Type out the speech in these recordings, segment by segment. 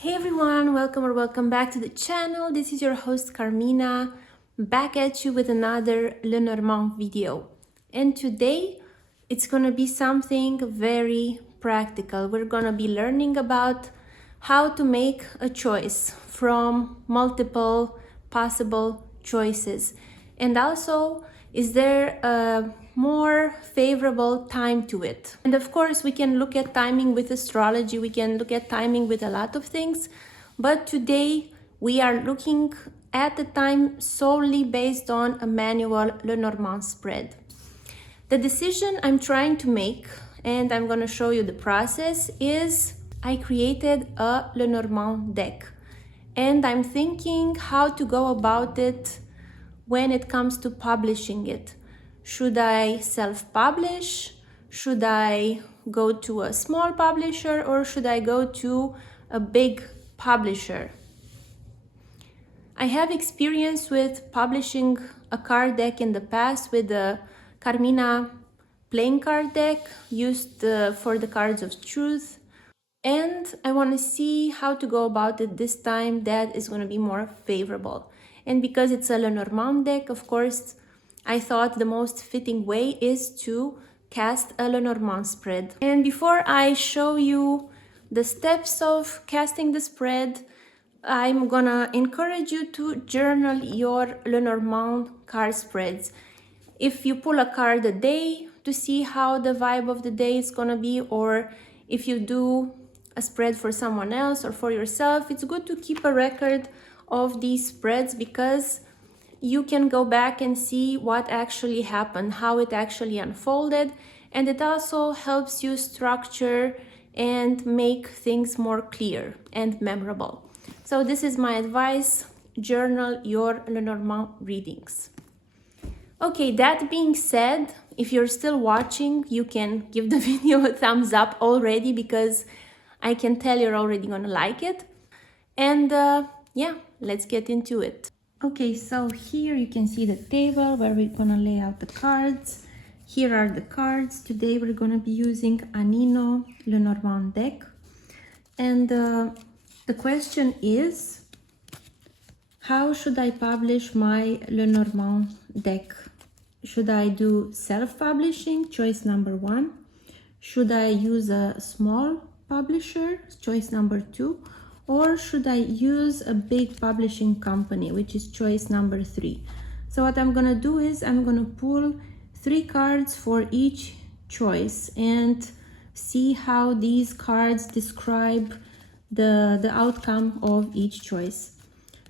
Hey everyone, welcome or welcome back to the channel. This is your host Carmina, back at you with another Lenormand video. And today it's gonna be something very practical. We're gonna be learning about how to make a choice from multiple possible choices. And also, is there a more favorable time to it? And of course, we can look at timing with astrology, we can look at timing with a lot of things, but today we are looking at the time solely based on a manual Lenormand spread. The decision I'm trying to make, and I'm going to show you the process, is I created a Lenormand deck. And I'm thinking how to go about it when it comes to publishing it. Should I self-publish? Should I go to a small publisher, or should I go to a big publisher? I have experience with publishing a card deck in the past with the Carmina playing card deck used for the cards of truth. And I want to see how to go about it this time that is going to be more favorable. And because it's a Lenormand deck, of course, I thought the most fitting way is to cast a Lenormand spread. And before I show you the steps of casting the spread, I'm gonna encourage you to journal your Lenormand card spreads. If you pull a card a day to see how the vibe of the day is gonna be, or if you do a spread for someone else or for yourself, it's good to keep a record of these spreads because you can go back and see what actually happened, how it actually unfolded, and it also helps you structure and make things more clear and memorable. So this is my advice: journal your Lenormand readings. Okay, that being said, if you're still watching, you can give the video a thumbs up already because I can tell you're already gonna like it. And yeah, let's get into it. Okay, so here you can see the table where we're gonna lay out the cards. Here are the cards. Today we're gonna be using Anino Lenormand deck. And the question is, how should I publish my Lenormand deck? Should I do self-publishing? Choice number 1. Should I use a small publisher? Choice number 2. Or should I use a big publishing company, which is choice number 3? So what I'm gonna do is I'm gonna pull 3 cards for each choice and see how these cards describe the outcome of each choice.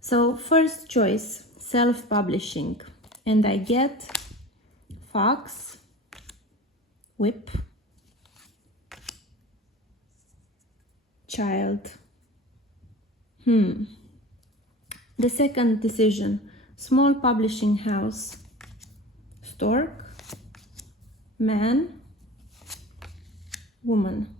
So first choice, self-publishing, and I get Fox, Whip, Child. The second decision, small publishing house, Stork, Man, Woman.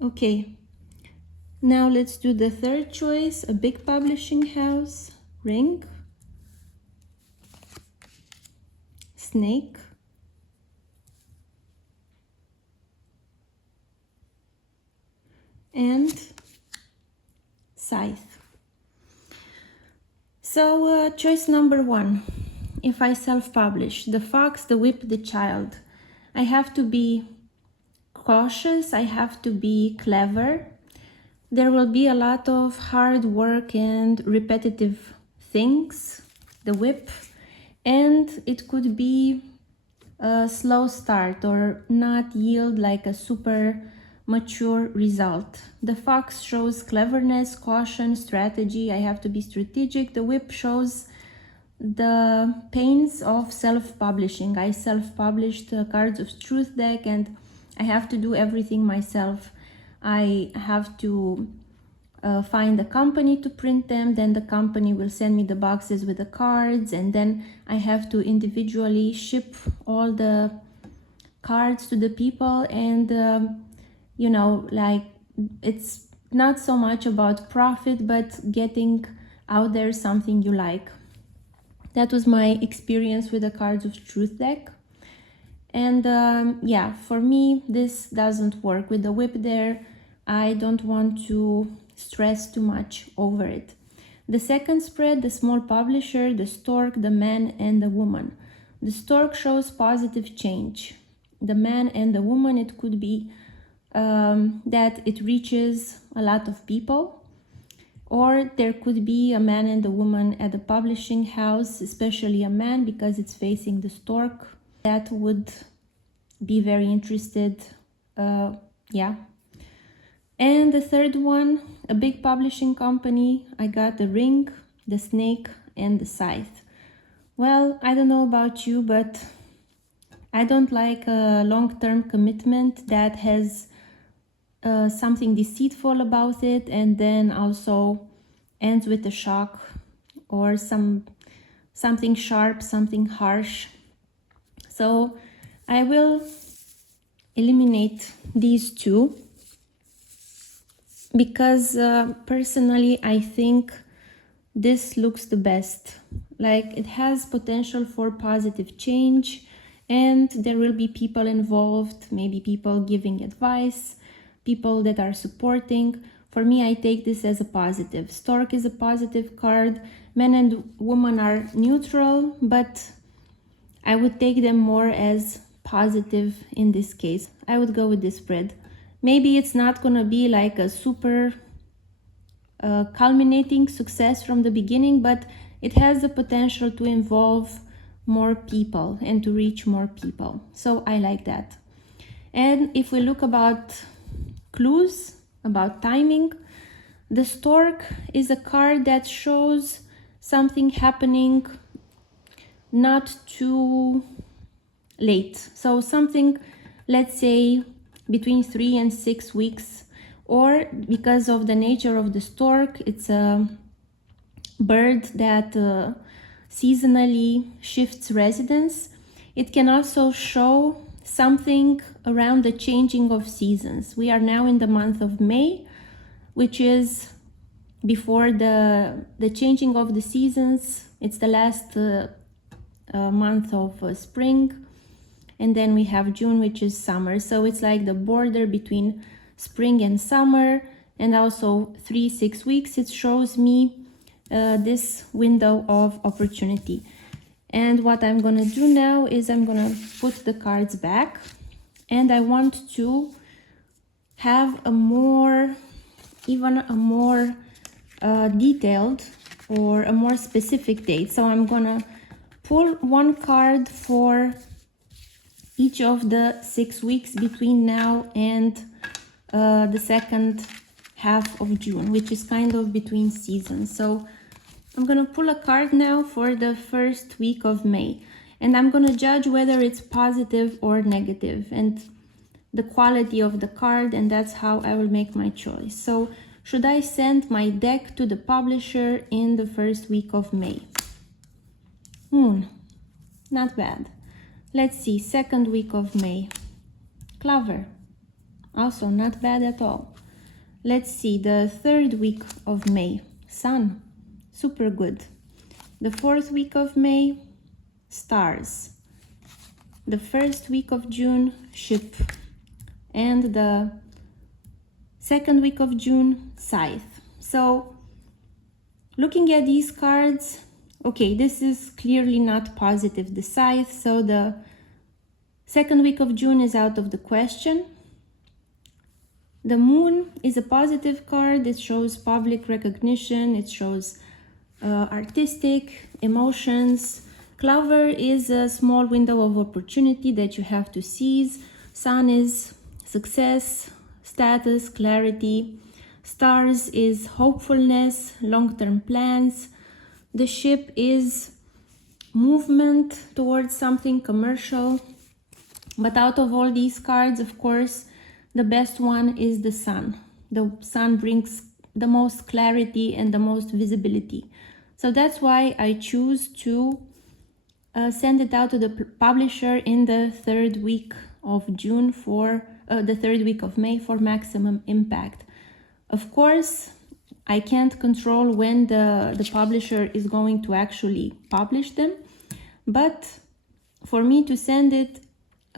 Okay, now let's do the third choice, a big publishing house, Ring, Snake, and Scythe. So choice number 1, if I self-publish, the Fox, the Whip, the Child, I have to be cautious, I have to be clever. There will be a lot of hard work and repetitive things, the Whip, and it could be a slow start or not yield like a super mature result. The Fox shows cleverness, caution, strategy. I have to be strategic. The Whip shows the pains of self-publishing. I self-published the Cards of Truth deck and I have to do everything myself. I have to find a company to print them, then the company will send me the boxes with the cards, and then I have to individually ship all the cards to the people. And you know, like, it's not so much about profit, but getting out there something you like. That was my experience with the Cards of Truth deck. And yeah, for me, this doesn't work with the whip there. I don't want to stress too much over it. The second spread, the small publisher, the stork, the man, and the woman. The stork shows positive change. The man and the woman, it could be that it reaches a lot of people, or there could be a man and a woman at the publishing house, especially a man because it's facing the stork, that would be very interested. Yeah. And the third one, a big publishing company. I got the ring, the snake, and the scythe. Well, I don't know about you, but I don't like a long-term commitment that has something deceitful about it and then also ends with a shock or something sharp, something harsh. So I will eliminate these two because personally I think this looks the best. Like, it has potential for positive change, and there will be people involved, maybe people giving advice, people that are supporting. For me, I take this as a positive. Stork is a positive card. Men and women are neutral, but I would take them more as positive in this case. I would go with this spread. Maybe it's not gonna be like a super culminating success from the beginning, but it has the potential to involve more people and to reach more people. So I like that. And if we look about clues, about timing, the stork is a card that shows something happening not too late. So something, let's say, between 3 and 6 weeks, or because of the nature of the stork, it's a bird that seasonally shifts residence. It can also show something around the changing of seasons. We are now in the month of May, which is before the changing of the seasons. It's the last month of spring, and then we have June, which is summer. So it's like the border between spring and summer, and also 3-6 weeks. It shows me this window of opportunity. And what I'm gonna do now is I'm gonna put the cards back, and I want to have a more, even a more detailed or a more specific date. So I'm gonna pull one card for each of the 6 weeks between now and the second half of June, which is kind of between seasons. So I'm gonna pull a card now for the first week of May, and I'm gonna judge whether it's positive or negative and the quality of the card, and that's how I will make my choice. So should I send my deck to the publisher in the first week of May? Not bad. Let's see, second week of May. Clover. Also not bad at all. Let's see, the third week of May. Sun. Super good. The fourth week of May. Stars. The first week of June. Ship. And the second week of June. Scythe. So looking at these cards, okay, this is clearly not positive, the scythe, so the second week of June is out of the question. The moon is a positive card. It shows public recognition. It shows artistic emotions. Clover is a small window of opportunity that you have to seize. Sun is success, status, clarity. Stars is hopefulness, long-term plans. The ship is movement towards something commercial. But out of all these cards, of course, the best one is the sun. The sun brings the most clarity and the most visibility. So that's why I choose to send it out to the publisher in the third week of June for the third week of May for maximum impact. Of course, I can't control when the publisher is going to actually publish them, but for me to send it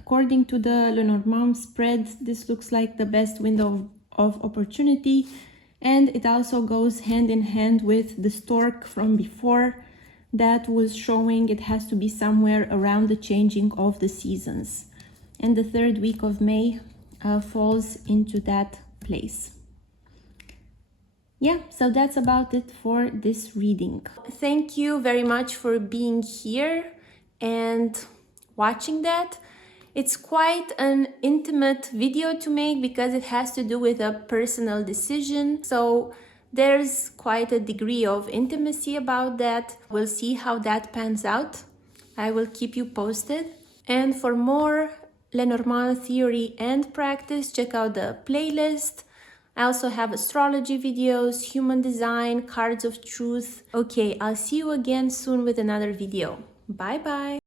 According to the Lenormand spread, this looks like the best window of opportunity, and it also goes hand in hand with the stork from before that was showing it has to be somewhere around the changing of the seasons. And the third week of May falls into that place. Yeah, so that's about it for this reading. Thank you very much for being here and watching that. It's quite an intimate video to make because it has to do with a personal decision. So there's quite a degree of intimacy about that. We'll see how that pans out. I will keep you posted. And for more Lenormand theory and practice, check out the playlist. I also have astrology videos, human design, cards of truth. Okay, I'll see you again soon with another video. Bye bye.